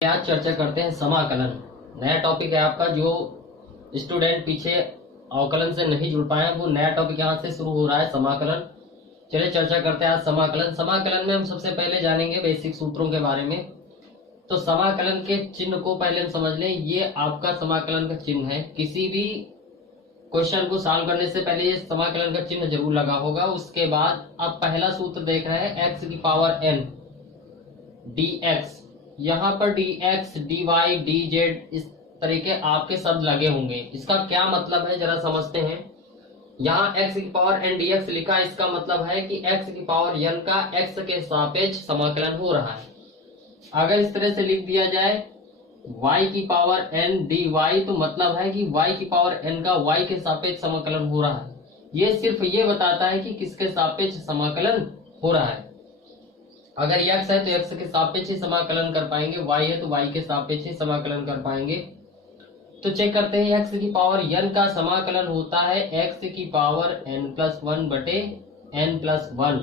आज चर्चा करते हैं समाकलन। नया टॉपिक है आपका। जो स्टूडेंट पीछे अवकलन से नहीं जुड़ पाए वो नया टॉपिक यहाँ से शुरू हो रहा है, समाकलन। चलिए चर्चा करते हैं आज समाकलन। समाकलन में हम सबसे पहले जानेंगे बेसिक सूत्रों के बारे में। तो समाकलन के चिन्ह को पहले हम समझ लें। ये आपका समाकलन का चिन्ह है। किसी भी क्वेश्चन को सॉल्व करने से पहले ये समाकलन का चिन्ह जरूर लगा होगा। उसके बाद आप पहला सूत्र देख रहे हैं x की पावर n dx। यहाँ पर dx, dy, dz इस तरीके आपके शब्द लगे होंगे। इसका क्या मतलब है जरा समझते हैं। यहाँ x की पावर n dx लिखा है, इसका मतलब है कि x की पावर n का x के सापेक्ष समाकलन हो रहा है। अगर इस तरह से लिख दिया जाए y की पावर n dy तो मतलब है कि y की पावर n का y के सापेक्ष समाकलन हो रहा है। ये सिर्फ ये बताता है कि किसके सापेक्ष समाकलन हो रहा है। अगर x है तो x के सापेक्ष ही समाकलन कर पाएंगे, y है तो y के सापेक्ष ही समाकलन कर पाएंगे। तो चेक करते हैं। x की पावर n का समाकलन होता है x की पावर n+1 बटे n+1।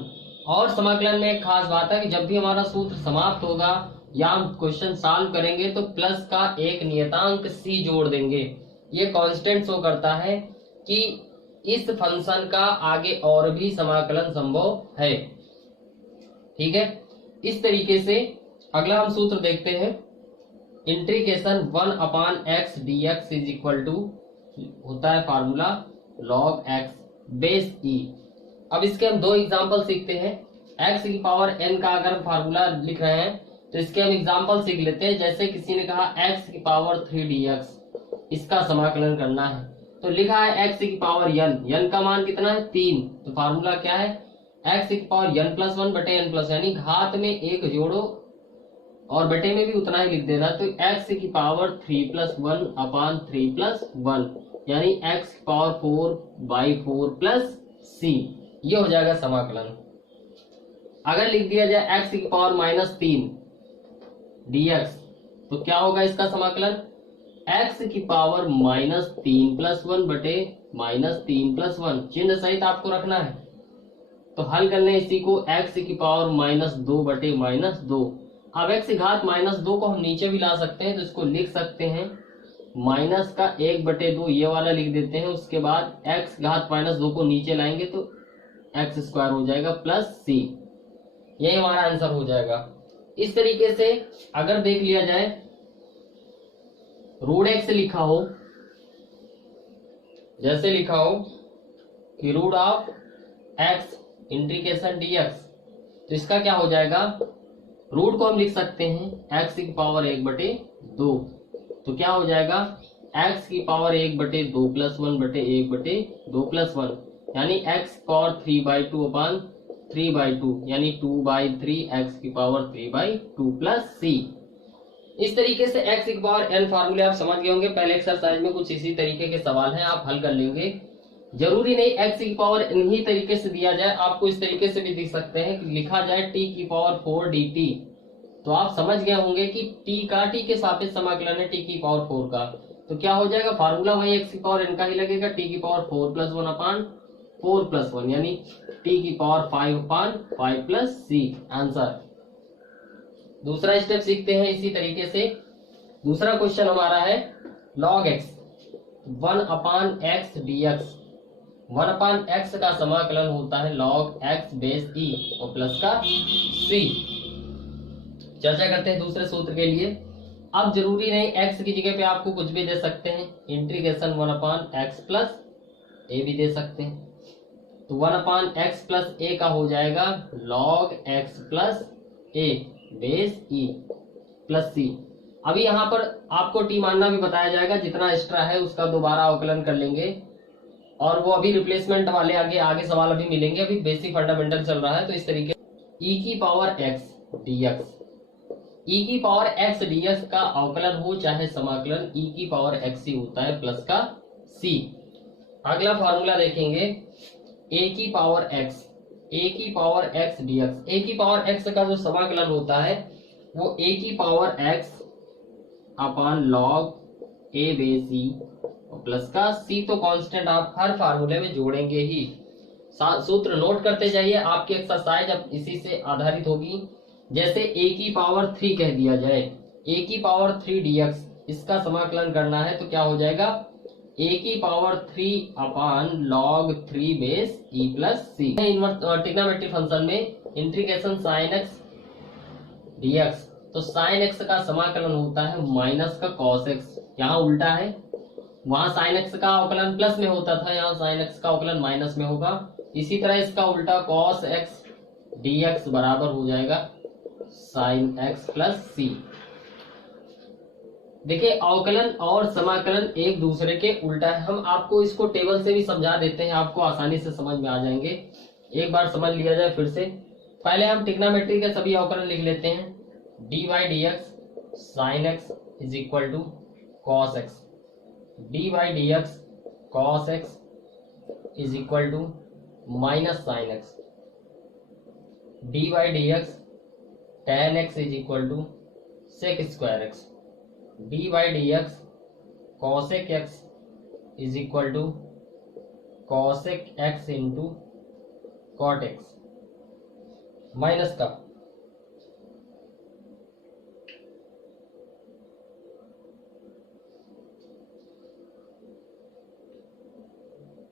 और समाकलन में एक खास बात है कि जब भी हमारा सूत्र समाप्त होगा या हम क्वेश्चन सॉल्व करेंगे तो प्लस का एक नियतांक c जोड़ देंगे। ये कांस्टेंट शो करता है कि इस फंक्शन का आगे और भी समाकलन संभव है। ठीक है, इस तरीके से अगला हम सूत्र देखते हैं। Integration 1/x dx is equal to होता है formula log x base e। अब इसके हम दो एग्जांपल सीखते हैं। x की पावर n का अगर फार्मूला लिख रहे हैं तो इसके हम एग्जांपल सीख लेते हैं। जैसे किसी ने कहा x की पावर 3 dx, इसका समाकलन करना है तो लिखा है x की पावर n का मान कितना है 3। तो फार्मूला क्या है x की पावर n+1 बटे n+, यानी घात में एक जोड़ो और बटे में भी उतना ही लिख देना। तो x की पावर 3+1/3+1 यानी x की पावर 4/4 c, ये हो जाएगा समाकलन। अगर लिख दिया जाए x की पावर -3 dx तो क्या होगा इसका समाकलन x की पावर -3+1 बटे -3+1, चिन्ह सहित आपको रखना है। तो हल कर लें इसी को। x की पावर -2 बटे -2। अब x की घात -2 को हम नीचे भी ला सकते हैं तो इसको लिख सकते हैं माइनस का 1/2, ये वाला लिख देते हैं। उसके बाद x घात -2 को नीचे लाएंगे तो x² हो जाएगा प्लस c, यही हमारा आंसर हो जाएगा। इस तरीके से अगर देख लिया जाए √x लिखा हो, जैसे लिखा हो कि √x इंटीग्रेशन dx, तो इसका क्या हो जाएगा, रूट को हम लिख सकते हैं x की पावर 1/2। तो क्या हो जाएगा x की पावर 1/2 +1 बटे 1/2 +1 यानी x पावर 3/2/3/2 यानी 2/3 x की पावर 3/2 प्लस c। इस तरीके से x की पावर n फार्मूले आप समझ गए होंगे। पहले एक्सरसाइज में कुछ इसी तरीके के सवाल हैं, आप हल कर लेंगे। जरूरी नहीं x की पावर इन्हीं तरीके से दिया जाए, आपको इस तरीके से भी दिख सकते हैं कि लिखा जाए t की पावर 4 dt। तो आप समझ गए होंगे कि t के सापेक्ष समाकलन है t की पावर 4 का। तो क्या हो जाएगा फार्मूला वही x की पावर n का ही लगेगा, t की पावर 4+1/4+1 यानी t की पावर 5/5 प्लस c आंसर। दूसरा स्टेप सीखते हैं इसी तरीके से। दूसरा क्वेश्चन हमारा है log x 1/x dx। 1/x का समाकलन होता है log x बेस e और प्लस का c। चर्चा करते हैं दूसरे सूत्र के लिए। अब जरूरी नहीं x की जगह पे आपको कुछ भी दे सकते हैं, इंटीग्रेशन 1/x प्लस a भी दे सकते हैं। तो 1/x प्लस a का हो जाएगा log x plus a base e plus c। अभी यहाँ पर आपको t मानना भी बताया जाएगा, जितना एक्स्ट्रा है उसका दोबारा अवकलन कर लेंगे और वो अभी रिप्लेसमेंट वाले आगे सवाल अभी मिलेंगे। अभी बेसिक फंडामेंटल चल रहा है। तो इस तरीके e की पावर x dx, e की पावर x dx का अवकलन हो चाहे समाकलन e की पावर x ही होता है प्लस का c। अगला फार्मूला देखेंगे a की पावर x dx। a की पावर x का जो समाकलन होता है वो a की power x upon log a base e plus का c। तो कांस्टेंट आप हर फार्मूले में जोड़ेंगे ही। सूत्र नोट करते जाइए, आपकी एक्सरसाइज अब इसी से आधारित होगी। जैसे a की पावर 3 कह दिया जाए ए की पावर 3 dx, इसका समाकलन करना है तो क्या हो जाएगा, ए की पावर 3 अपान log 3 बेस ई प्लस सी। इनवर्स ट्रिग्नोमेट्रिक फंक्शन में इंटीग्रेशन साइन एक्स dx, तो साइन एक्स का समाकलन होता है माइनस का कॉस एक्स, यहाँ उल्टा है, वहां साइन एक्स का अवकलन प्लस में होता था, यहाँ साइन एक्स का अवकलन माइनस में होगा। इसी तरह इसका उल्टा कॉस एक्स dx बराबर हो जाएगा साइन एक्स प्लस सी। देखिए अवकलन और समाकलन एक दूसरे के उल्टा है। हम आपको इसको टेबल से भी समझा देते हैं, आपको आसानी से समझ में आ जाएंगे। एक बार समझ लिया जाए फिर से। पहले हम ट्रिग्नोमेट्री के सभी अवकलन लिख लेते हैं। D y d x sine x is equal to cos x, d y d x cos x is equal to minus sine x, d y d x tan x is equal to sec square x, d y d x cosec x is equal to cosec x into cot x, minus का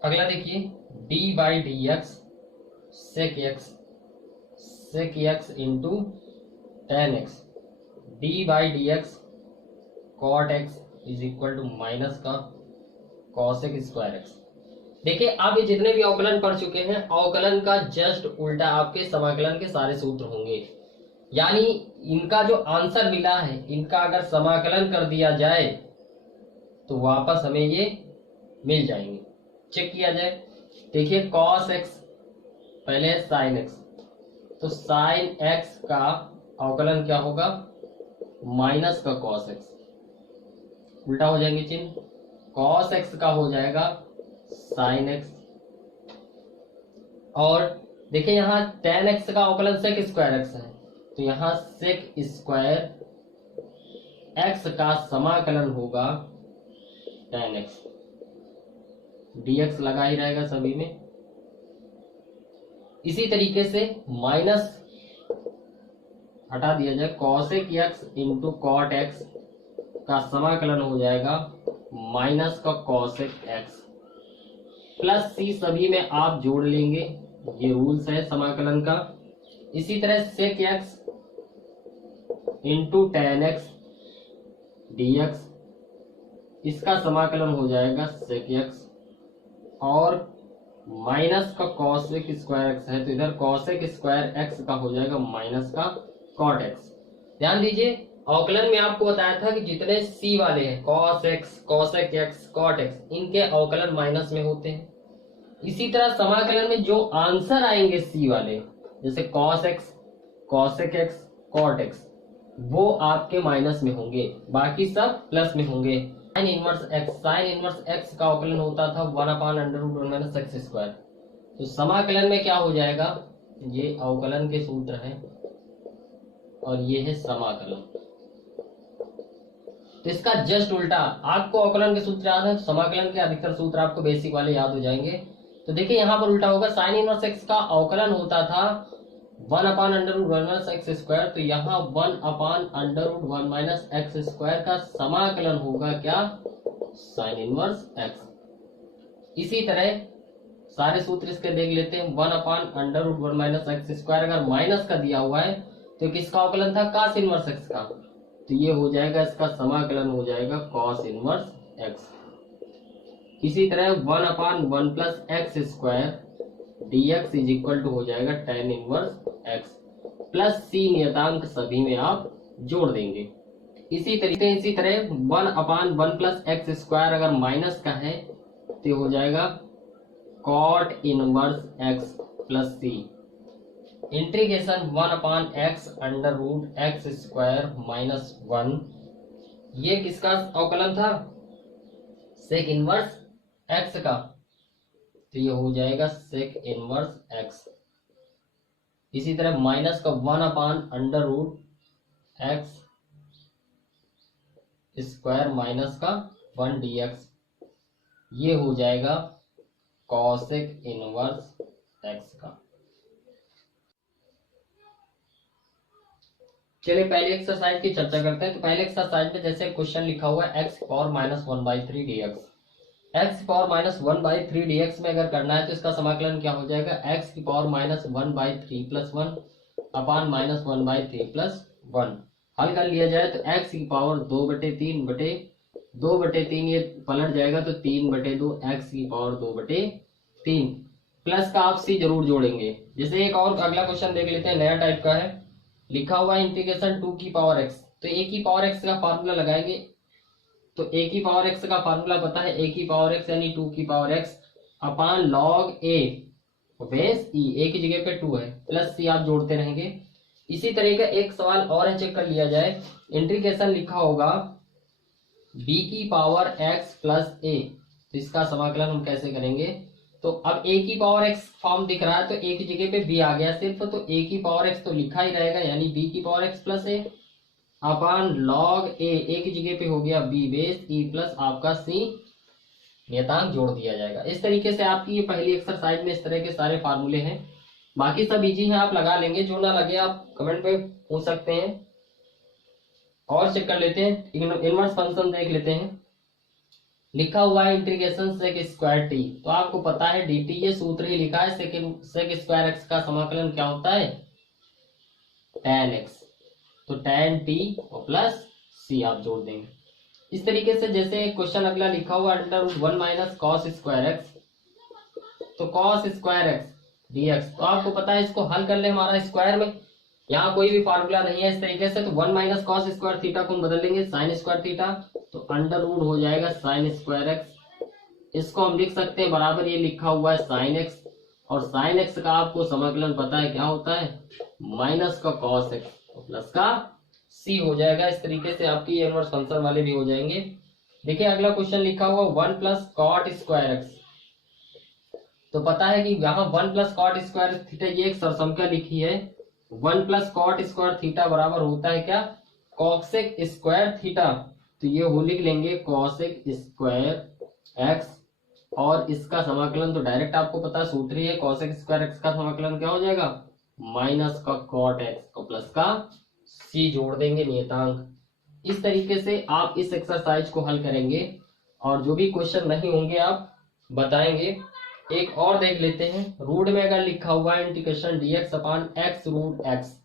अगला देखिए d by d x sec x into tan x, d by d x cot x is equal to minus का cosec square x. देखिए आप ये जितने भी अवकलन पढ़ चुके हैं, अवकलन का जस्ट उल्टा आपके समाकलन के सारे सूत्र होंगे। यानी इनका जो आंसर मिला है, इनका अगर समाकलन कर दिया जाए तो वापस हमें ये मिल जाएंगे। चेक किया जाए, देखिए कॉस एक्स पहले है साइन एक्स, तो साइन एक्स का अवकलन क्या होगा, माइनस का कॉस एक्स, उल्टा हो जाएंगे चिन्ह, कॉस एक्स का हो जाएगा साइन एक्स। और देखिए यहाँ टेन एक्स का अवकलन सेक स्क्वायर एक्स है, तो यहाँ सेक स्क्वायर एक्स का समाकलन होगा टेन एक्स, डीएक्स लगा ही रहेगा सभी में। इसी तरीके से माइनस हटा दिया जाए, cosec x into cot x का समाकलन हो जाएगा माइनस का कॉसेक एक्स, प्लस सी सभी में आप जोड़ लेंगे, ये रूल्स है समाकलन का। इसी तरह sec x into tan x d x, इसका समाकलन हो जाएगा सेक एक्स, और माइनस का कॉसेक स्क्वायर एक्स है, तो इधर कॉसेक स्क्वायर एक्स का हो जाएगा माइनस का कॉट एक्स। ध्यान दीजिए अवकलन में आपको बताया था कि जितने सी वाले हैं, cos x, cosec x, cot x, इनके अवकलन माइनस में होते हैं। इसी तरह समाकलन में जो आंसर आएंगे सी वाले, जैसे cos x, cosec x, cot x, वो आपके माइनस में होंगे, बाकी सब प्लस में होंगे। साइन इनवर्स एक्स का अवकलन होता था 1/√1 - एक्स स्क्वायर, तो समाकलन में क्या हो जाएगा, ये अवकलन के सूत्र हैं और ये है समाकलन। तो इसका जस्ट उल्टा, आपको अवकलन के सूत्र याद है, समाकलन के अधिकतर सूत्र आपको बेसिक वाले याद हो जाएंगे। तो देखिए यहाँ पर उल्टा होगा, साइन इनवर्स एक्स का अवकलन होता था 1/√1 - एक्स स्क्वायर, तो यहाँ 1/√1 - एक्स स्क्वायर का समाकलन होगा क्या, साइन इनवर्स एक्स। इसी तरह सारे सूत्र इसके देख लेते हैं। 1/√1 - एक्स स्क्वायर अगर माइनस का दिया हुआ है तो किसका अवकलन था, कॉस इनवर्स एक्स का, तो ये हो जाएगा, इसका समाकलन हो जाएगा कॉस इनवर्स एक्स। इसी तरह 1/1 + x square dx is equal to हो जाएगा tan inverse x, plus c नियतांक सभी में आप जोड़ देंगे। इसी तरह 1/1 + एक्स स्क्वायर अगर माइनस का है तो हो जाएगा cot inverse x plus C, integration 1/x √x square minus 1, ये किसका अवकलन था, सेक इनवर्स x का, तो ये हो जाएगा सेक इनवर्स x। इसी तरह माइनस का 1/√x स्क्वायर माइनस का 1 dx, ये हो जाएगा कॉसेक इनवर्स x का। चलिए पहले एक्सरसाइज की चर्चा करते हैं। तो पहले एक्सरसाइज में जैसे क्वेश्चन लिखा हुआ है x power minus 1/3 dx, x power minus 1/3 dx में अगर करना है तो इसका समाकलन क्या हो जाएगा, एक्स की power minus 1/3 plus 1 upon minus 1/3 plus 1। हल कर लिया जाए तो एक्स की पावर 2/3 ये पलट जाएगा तो 3/2 एक्स की पावर 2/3। प्लस का आप सी जरूर जोड़ेंगे। जैसे एक और अगला क्वेश्चन देख लेते हैं, नया टाइप का है, लिखा हुआ है इंटीग्रेशन 2 की पावर एक्स। तो ए की पावर एक्स का फार्मूला लगाएंगे। तो ए की पावर एक्स का फार्मूला पता है, ए की पावर एक्स यानी 2 की पावर एक्स अपान लॉग ए बेस ई, ए की जगह पे 2 है, प्लस सी आप जोड़ते रहेंगे। इसी तरह का एक सवाल और है, चेक कर लिया जाए। इंटीग्रेशन लिखा होगा बी की पावर एक्स प्लस ए, तो इसका समाकलन हम कैसे करेंगे। तो अब ए की पावर एक्स फॉर्म दिख रहा है तो ए की जगह पे बी आ गया सिर्फ, तो ए की पावर एक्स तो लिखा ही रहेगा यानी बी की पावर एक्स प्लस ए अपान लॉग ए की जगह पे हो गया बी बेस ई प्लस आपका सी नियतांक जोड़ दिया जाएगा। इस तरीके से आपकी ये पहली एक्सरसाइज में इस तरह के सारे फार्मूले हैं। बाकी सब इजी हैं, आप लगा लेंगे, जो ना लगे आप कमेंट पे पूछ सकते हैं। और चेक कर लेते हैं, इनवर्स फंक्शन देख लेते हैं। लिखा हुआ है इंटीग्रेशन सेक स्क्वायर टी, तो आपको पता है dt, ये सूत्र ही लिखा है, सेक स्क्वायर एक्स का समाकलन क्या होता है, tan x। तो tan t और प्लस c आप जोड़ देंगे। इस तरीके से जैसे क्वेश्चन अगला लिखा हुआ √1 माइनस कॉस स्क्वायर एक्स, तो कॉस स्क्वायर एक्स dx, तो आपको पता है इसको हल कर ले हमारा स्क्वायर में, यहाँ कोई भी फार्मूला नहीं है इस तरीके से। तो 1 माइनस कॉस स्क्वायर थीटा को हम बदल लेंगे साइन स्क्वायर थीटा, तो अंडर रूट हो जाएगा साइन स्क्वायर एक्स। इसको हम लिख सकते हैं बराबर, ये लिखा हुआ है साइन एक्स, और साइन एक्स का आपको समाकलन पता है क्या होता है, माइनस का कॉस एक्स प्लस का सी हो जाएगा। इस तरीके से आपकी इनवर्स फंक्शन वाले भी हो जाएंगे। देखिए अगला क्वेश्चन लिखा हुआ 1 प्लस कॉट स्क्वायर एक्स, तो पता है कि यहाँ 1 प्लस कॉट स्क्वायर थीटा, ये एक सरसंख्या लिखी है, 1 प्लस कॉट स्क्वायर थीटा बराबर होता है क्या, कॉसेक स्क्वायर थीटा। तो ये हो लिख लेंगे कॉसेक स्क्वायर एक्स, और इसका समाकलन तो डायरेक्ट आपको पता है सूत्र ही है, कॉसेक स्क्वायर एक्स का समाकलन क्या हो जाएगा, माइनस का कॉट एक्स को प्लस का सी जोड़ देंगे नियतांक। इस तरीके से आप इस एक्सरसाइज को हल करेंगे, और जो भी क्वेश्चन नहीं होंगे आप बताएंगे। एक और देख लेते हैं, रूट में अगर लिखा हुआ है इंटीग्रेशन dx अपान एक्स रूट एक्स,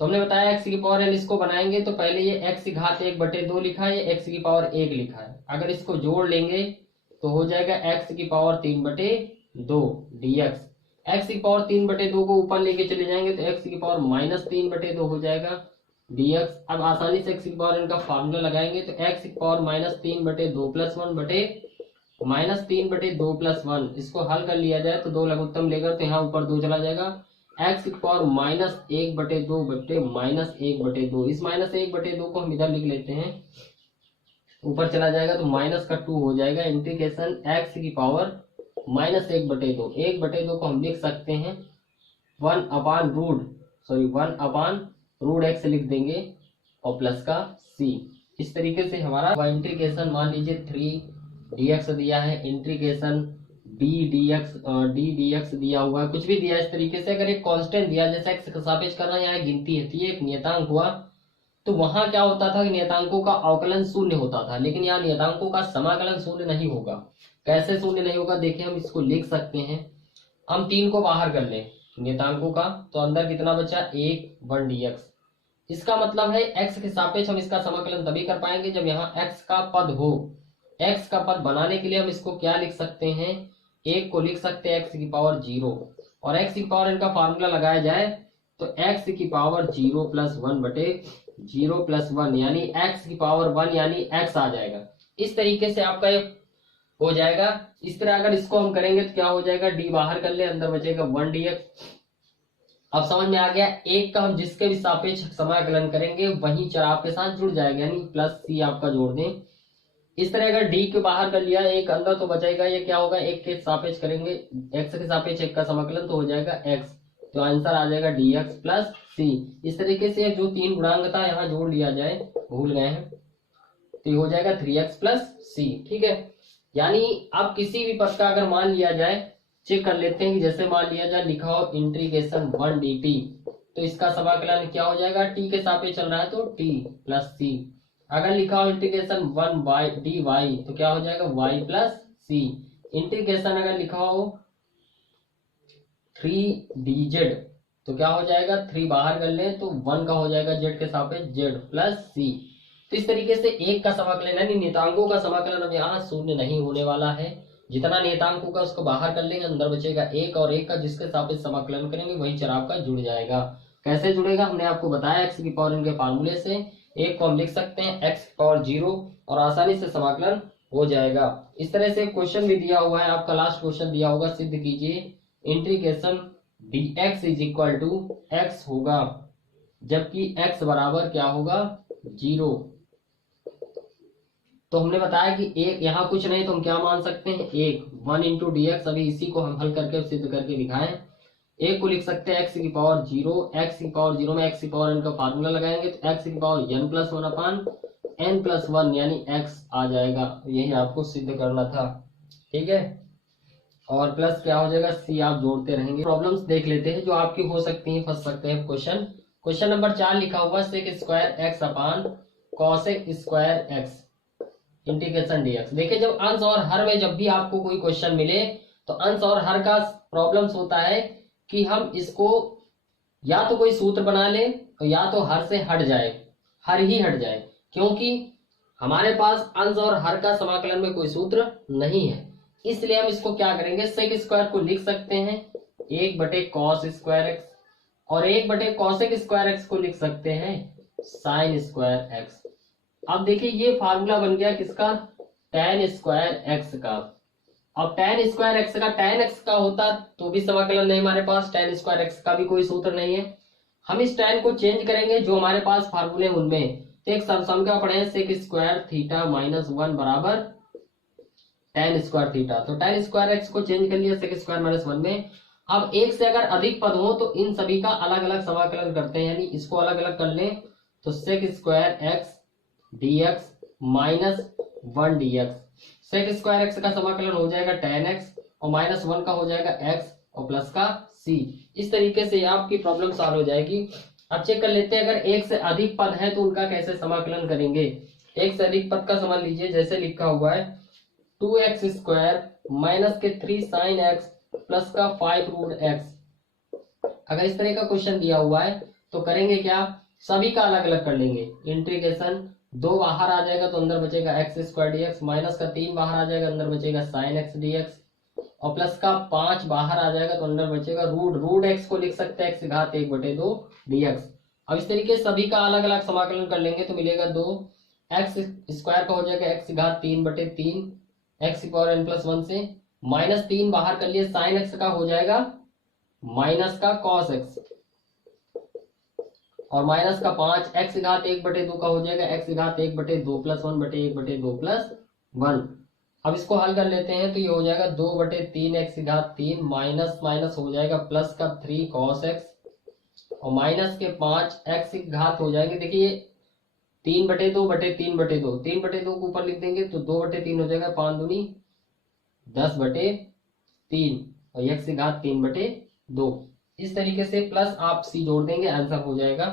तो हमने बताया एक्स की पावर n, इसको बनाएंगे तो पहले ये एक्स की घात 1/2 लिखा है, ये एक्स की पावर 1 लिखा है। अगर इसको जोड़ लेंगे तो हो जाएगा एक्स की पावर 3/2 dx। एक्स की पावर 3/2 को ऊपर लेके चले जाएंगे तो एक्स की पावर माइनस 3/2 हो जाएगा dx। अब आसानी से एक्स की पावर n का फार्मूला लगाएंगे तो एक्स की पावर माइनस 3/2 प्लस 1 बटे माइनस 3/2 प्लस 1, इसको हल कर लिया जाए तो 2 लघुत्तम लेकर तो यहाँ ऊपर 2 चला जाएगा, एक्स की पावर माइनस 1/2 बटे माइनस 1/2, इस माइनस 1/2 को हम इधर लिख लेते हैं, ऊपर चला जाएगा तो माइनस का 2 हो जाएगा, इंटीग्रेशन एक्स की पावर माइनस 1/2, 1/2 को हम लिख सकते हैं 1 अपान रूट एक्स लिख देंगे और प्लस का सी। इस तरीके से हमारा इंटीग्रेशन मान लीजिए 3 dx दिया है, इंटीग्रेशन dx दिया हुआ है, कुछ भी दिया इस तरीके से। अगर एक कांस्टेंट दिया जैसे एक्स का सापेक्ष करना, यहाँ गिनती है, तो ये एक नियतांक हुआ, तो वहां क्या होता था कि नियतांकों का अवकलन शून्य होता था, लेकिन यहाँ नियतांकों का समाकलन शून्य नहीं होगा। कैसे शून्य नहीं होगा, देखिए हम इसको लिख सकते हैं, हम 3 को बाहर कर लें नियतांकों का, तो अंदर कितना बचा 1 dx। इसका मतलब है एक्स के सापेक्ष हम इसका समाकलन तभी कर पाएंगे जब यहाँ एक्स का पद हो। एक्स का पद बनाने के लिए हम इसको क्या लिख सकते हैं, 1 को लिख सकते हैं एक्स की पावर 0, और एक्स की पावर इनका फार्मूला लगाया जाए तो एक्स की पावर 0 प्लस 1 बटे 0 प्लस 1 यानी एक्स की पावर 1 यानी एक्स आ जाएगा। इस तरीके से आपका ये हो जाएगा। इस तरह अगर इसको हम करेंगे तो क्या हो जाएगा, डी बाहर कर ले, अंदर बचेगा 1 dx। अब समझ में आ गया, एक का हम जिसके भी सापेक्ष समाकलन करेंगे वही चर आपके साथ जुड़ जाएगा, यानी प्लस सी आपका जोड़ दें। इस तरह अगर डी के बाहर कर लिया, एक अंदर तो बचेगा, ये क्या होगा, एक के सापेक्ष करेंगे, एक्स के सापेक्ष एक का समाकलन तो हो जाएगा एक्स, तो आंसर आ जाएगा dx प्लस सी। इस तरीके से जो 3 गुणांक था यहाँ जोड़ लिया जाए, भूल गए हैं, तो ये हो जाएगा 3x प्लस सी। ठीक है, यानी अब किसी भी पद का अगर मान लिया जाए, चेक कर लेते हैं कि जैसे मान लिया जाए लिखा हो इंटीग्रेशन 1 dt, तो इसका समाकलन क्या हो जाएगा, टी के सापेक्ष चल रहा है तो टी प्लस सी। अगर लिखा हो इंटीग्रेशन 1 बाई डी वाई तो क्या हो जाएगा वाई प्लस सी। इंटीग्रेशन अगर लिखा हो 3dz तो क्या हो जाएगा, 3 बाहर कर लें तो 1 का हो जाएगा z के सापेक्ष z प्लस सी। तो इस तरीके से एक का समाकलन यानी नियतांकों का समाकलन अब यहाँ शून्य नहीं होने वाला है। जितना नियतांक होगा उसको बाहर कर लेंगे, अंदर बचेगा एक, और एक का जिसके सापेक्ष समाकलन करेंगे वही चर आपका जुड़ जाएगा। कैसे जुड़ेगा हमने आपको बताया, एक्स की पावर इनके फार्मूले से एक को हम लिख सकते हैं एक्स की पावर 0 और आसानी से समाकलन हो जाएगा। इस तरह से क्वेश्चन भी दिया हुआ है, आपका लास्ट क्वेश्चन दिया होगा, सिद्ध कीजिए integration dx is equal to x होगा जबकि x बराबर क्या होगा 0। तो हमने बताया कि एक यहाँ कुछ नहीं तो हम क्या मान सकते हैं, एक 1 इंटू डी एक्स। अभी इसी को हम हल करके सिद्ध करके दिखाएं। एक को लिख सकते हैं एक्स की पावर 0, एक्स की पावर 0 में एक्स की पावर n का फार्मूला लगाएंगे तो एक्स की पावर n प्लस 1 अपान n प्लस 1 यानी x आ जाएगा। यही आपको सिद्ध करना था, ठीक है। और प्लस क्या हो जाएगा c, आप जोड़ते रहेंगे। प्रॉब्लम्स देख लेते हैं जो आपकी हो सकती हैं, फंस सकते हैं। क्वेश्चन नंबर 4 लिखा हुआ sec square x upon cosec square x integration dx। देखिए जब अंश और हर में जब भी आपको कोई क्वेश्चन मिले तो अंश और हर का प्रॉब्लम्स होता है कि हम इसको या तो कोई सूत्र बना ले या तो हर से हट जाए, हर ही हट जाए, क्योंकि हमारे पास अंश और हर का समाकलन में कोई सूत्र नहीं है। इसलिए हम इसको क्या करेंगे, सेक स्क्वायर को लिख सकते हैं 1/cos स्क्वायर एक्स और 1/cosec स्क्वायर एक्स को लिख सकते हैं साइन स्क्वायर एक्स। अब देखिए ये फार्मूला बन गया किसका, tan स्क्वायर एक्स का। अब tan स्क्वायर एक्स का tan एक्स का होता तो भी समाकलन नहीं हमारे पास, tan स्क्वायर एक्स का भी कोई सूत्र नहीं है। हम इस tan को चेंज करेंगे जो हमारे पास फार्मूले उनमें, तो एक सम क्या पढ़े सेक स्क्वायर थीटा माइनस 1 बराबर tan स्क्वायर थीटा। तो tan स्क्वायर एक्स को चेंज कर लिया सेक स्क्वायर माइनस 1 में। अब एक से अगर अधिक पद हो तो इन सभी का अलग अलग समाकलन करते हैं, यानी इसको अलग अलग कर लें तो sec square x dx minus 1 dx। Sec square x का समाकलन हो जाएगा tan x और माइनस 1 का हो जाएगा x और प्लस का c। इस तरीके से आपकी प्रॉब्लम सॉल्व हो जाएगी। अब चेक कर लेते हैं अगर एक से अधिक पद है तो उनका कैसे समाकलन करेंगे। एक से अधिक पद का समझ लीजिए, जैसे लिखा हुआ है 2x स्क्वायर माइनस के 3 साइन एक्स प्लस का 5 रूट एक्स। अगर इस तरह का क्वेश्चन दिया हुआ है तो करेंगे क्या, सभी का अलग अलग कर लेंगे। इंटीग्रेशन 2 बाहर आ जाएगा तो अंदर बचेगा एक्स स्क्वायर dx, माइनस का 3 बाहर आ जाएगा अंदर बचेगा साइन एक्स dx और प्लस का 5 बाहर आ जाएगा तो अंदर बचेगा रूट एक्स को लिख सकते हैं x घात 1/2 dx। अब इस तरीके सभी का अलग अलग समाकलन कर लेंगे तो मिलेगा 2 एक्स स्क्वायर का हो जाएगा x घात 3/3 एक्स की पावर n प्लस 1 से, माइनस 3 बाहर कर लिए साइन एक्स का हो जाएगा माइनस का कॉस एक्स और माइनस का 5 एक्स घात 1/2 का हो जाएगा एक्स घात 1/2 प्लस 1/1/2 प्लस 1। अब इसको हल कर लेते हैं तो ये हो जाएगा 2/3 एक्स घात 3 माइनस माइनस हो जाएगा प्लस का 3 कॉस एक्स और माइनस के 5 एक्स घात हो जाएंगे। देखिए 3/2/3/2, 3/2 को ऊपर लिख देंगे तो 2/3 हो जाएगा, 5 दूनी 10/3 और एक्स घात 3/2। इस तरीके से प्लस आप सी जोड़ देंगे, आंसर हो जाएगा।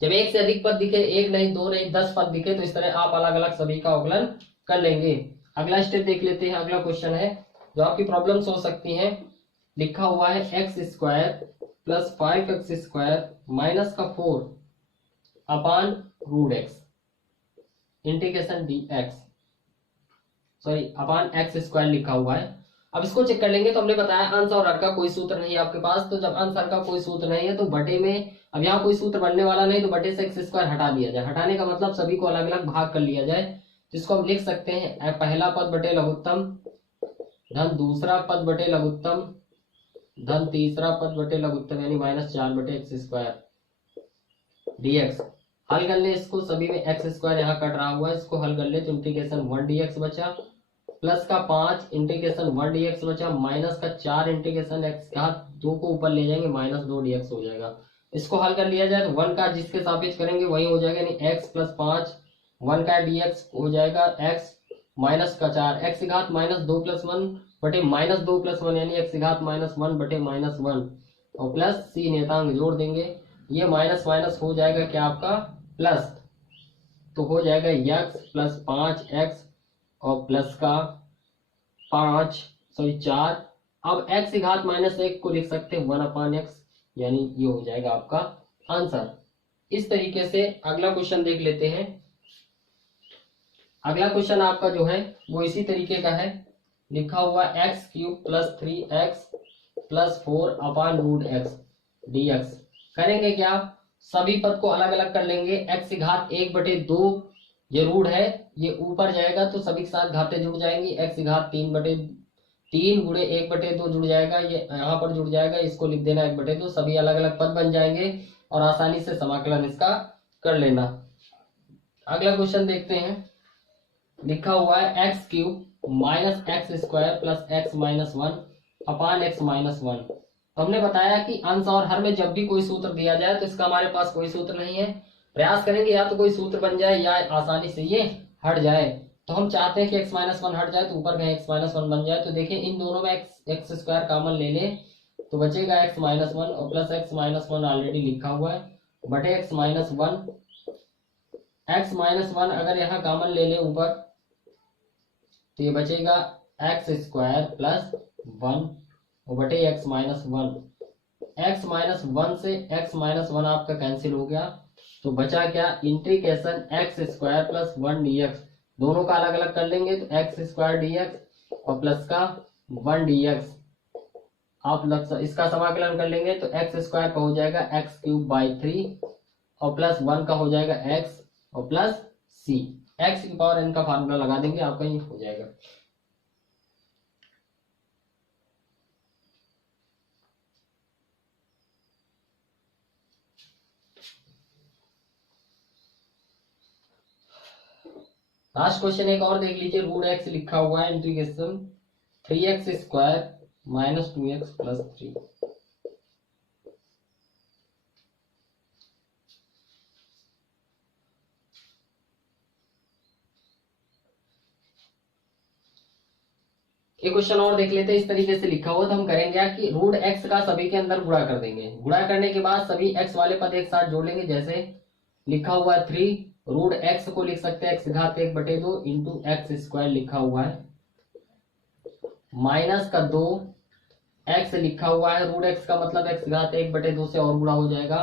जब एक से अधिक पद दिखे, एक नहीं 2 नहीं 10 पद दिखे तो इस तरह आप अलग अलग सभी का अवकलन कर लेंगे। अगला स्टेप देख लेते हैं। अगला क्वेश्चन है जो आपकी प्रॉब्लम्स हो सकती हैं, लिखा हुआ है x square plus 5x square minus का 4 upon root x integration dx, sorry upon x square लिखा हुआ है। अब इसको चेक कर लेंगे तो हमने बताया अंश और हर का कोई सूत्र नहीं है आपके पास, तो जब अंश हर का कोई सूत्र नहीं है तो बटे में अब यहाँ कोई सूत्र बनने वाला नहीं तो बटे से एक्स स्क्वायर हटा दिया जाए। हटाने का मतलब सभी को अलग अलग भाग कर लिया जाए, जिसको हम लिख सकते हैं पहला पद बटे लघुत्तम धन दूसरा पद बटे लघुत्तम धन तीसरा पद बटे लघुत्तम यानी -4/x स्क्वायर dx। हल कर ले इसको, सभी में एक्स स्क्वायर यहाँ कट रहा हुआ है, इसको हल कर ले तो इंटीग्रेशन 1 dx बचा प्लस का 5 इंटीग्रेशन 1 dx बचा माइनस का 4 इंटीग्रेशन एक्स घात 2 को ऊपर ले जाएंगे -2 dx हो जाएगा। इसको हल कर लिया जाए तो 1 का जिसके सापेक्ष करेंगे वही हो जाएगा, यानी x प्लस 5 1 का dx हो जाएगा x माइनस का 4 एक्स घात -2 प्लस 1 बटे -2 प्लस 1 यानी एक्स घात -1 बटे -1 और प्लस सी नियतांक जोड़ देंगे, ये माइनस माइनस हो जाएगा क्या आपका प्लस, तो हो जाएगा x प्लस 5x और प्लस का 4। अब x की घात -1 को लिख सकते हैं 1/x, यानी ये हो जाएगा आपका आंसर। इस तरीके से अगला क्वेश्चन देख लेते हैं। अगला क्वेश्चन आपका जो है वो इसी तरीके का है, लिखा हुआ x³ plus 3x plus 4/√x dx। करेंगे क्या, सभी पद को अलग अलग कर लेंगे। x की घात 1/2 ये रूट है, ये ऊपर जाएगा तो सभी के साथ घातें जुड़ जाएंगी। x की घात 3 गुणे 1/2 जुड़ जाएगा, ये यहाँ पर जुड़ जाएगा, इसको लिख देना 1/2। सभी अलग अलग पद बन जाएंगे और आसानी से समाकलन इसका कर लेना। अगला क्वेश्चन देखते हैं, लिखा हुआ है x³ minus x² plus x minus 1/x-1। तो हमने बताया कि अंश और हर में जब भी कोई सूत्र दिया जाए तो इसका हमारे पास कोई सूत्र नहीं है। प्रयास करेंगे या तो कोई सूत्र बन जाए या आसानी से ये हट जाए। तो हम चाहते हैं कि x-1 हट जाए, तो ऊपर का x-1 बन जाए। तो देखिए इन दोनों में x² कॉमन ले ले तो बचेगा x-1 और प्लस x-1 ऑलरेडी लिखा हुआ है बटे x-1। x-1 अगर यहाँ कॉमन ले ले ऊपर तो ये बचेगा x² प्लस 1 और बटे x-1। x-1 से x-1 आपका कैंसिल हो गया, तो बचा क्या, इंटीग्रेशन x² प्लस 1 dx। दोनों का अलग अलग कर लेंगे तो x² dx और प्लस का 1 dx। आप इसका समाकलन कर लेंगे तो x² का हो जाएगा x³/3 और प्लस 1 का हो जाएगा x और प्लस c। x की पावर n का फार्मूला लगा देंगे, आपका ये हो जाएगा। लास्ट क्वेश्चन एक और देख लीजिए, √x लिखा हुआ है, integration 3x² minus 2x plus 3। एक क्वेश्चन और देख लेते हैं, इस तरीके से लिखा हुआ। तो हम करेंगे क्या कि √x का सभी के अंदर गुणा कर देंगे। गुणा करने के बाद सभी x वाले पद एक साथ जोड़ लेंगे। जैसे लिखा हुआ है 3, √x को लिख सकते हैं x घात 1/2 इंटू x² लिखा हुआ है, माइनस का 2 x लिखा हुआ है, √x का मतलब x घात 1/2 से और गुणा हो जाएगा,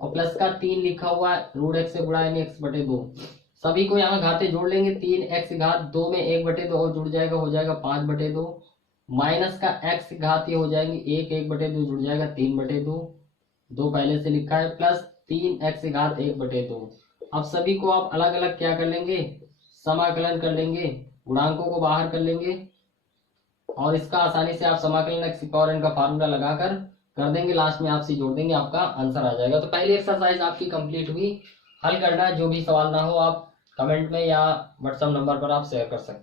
और प्लस का 3 लिखा हुआ है, √x से गुणा यानी x/2। सभी को यहाँ घाते जोड़ लेंगे, 3x घात 2 में 1/2 और जुड़ जाएगा, हो जाएगा 5/2, माइनस का x घात ये हो जाएंगे 1/2 जुड़ जाएगा 3/2, 2 पहले से लिखा है, प्लस 3x घात 1/2। अब सभी को आप अलग अलग क्या कर लेंगे, समाकलन कर लेंगे, गुणांकों को बाहर कर लेंगे और इसका आसानी से आप समाकलन x पावर n का फार्मूला लगाकर कर देंगे। लास्ट में आप सी जोड़ देंगे, आपका आंसर आ जाएगा। तो पहली एक्सरसाइज आपकी कंप्लीट हुई। हल करना है, जो भी सवाल ना हो आप कमेंट में या व्हाट्सएप नंबर पर आप शेयर कर सकते हैं।